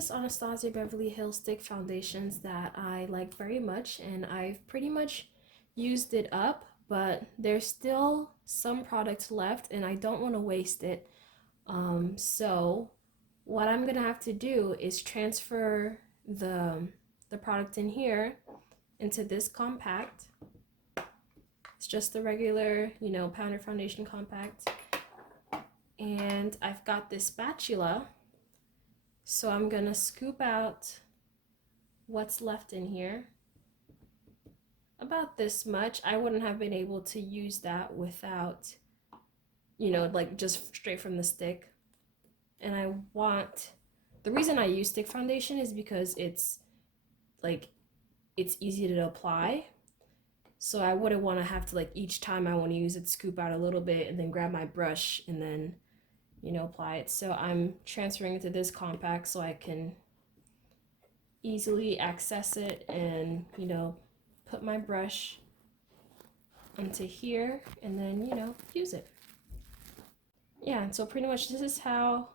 this Anastasia Beverly Hills stick foundations that I like very much, and I've pretty much used it up, but there's still some products left and I don't want to waste it. So what I'm gonna have to do is transfer the product in here into this compact. It's just the regular, powder foundation compact. And I've got this spatula, so I'm gonna scoop out what's left in here. About this much. I wouldn't have been able to use that without, like just straight from the stick. And the reason I use stick foundation is because it's easy to apply. So I wouldn't want to have to, like, each time I want to use it, scoop out a little bit and then grab my brush and then, apply it. So I'm transferring it to this compact so I can easily access it and, put my brush into here and then, use it. Yeah, and so pretty much this is how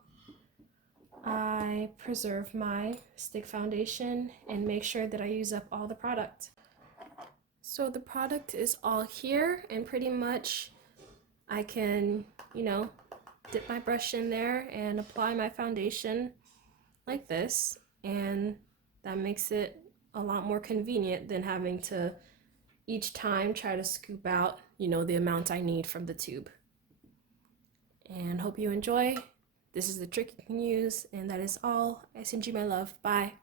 I preserve my stick foundation and make sure that I use up all the product. So the product is all here, and pretty much I can, dip my brush in there and apply my foundation like this, and that makes it a lot more convenient than having to each time try to scoop out, the amount I need from the tube. And hope you enjoy. This is the trick you can use, and that is all. I send you my love. Bye.